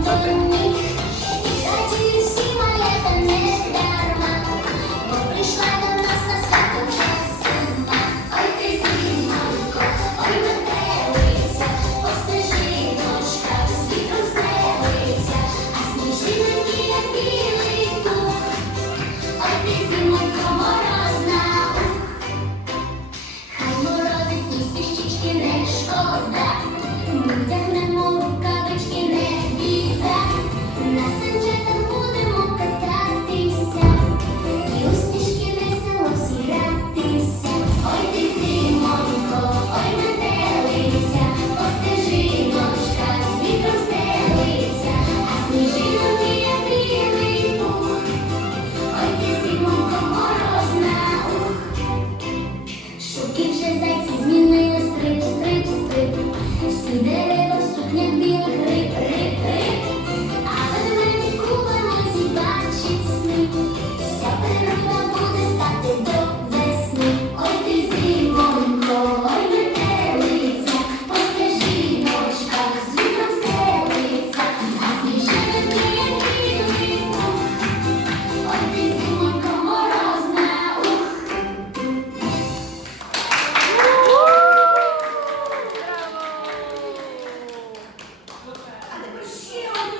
なと思って。天边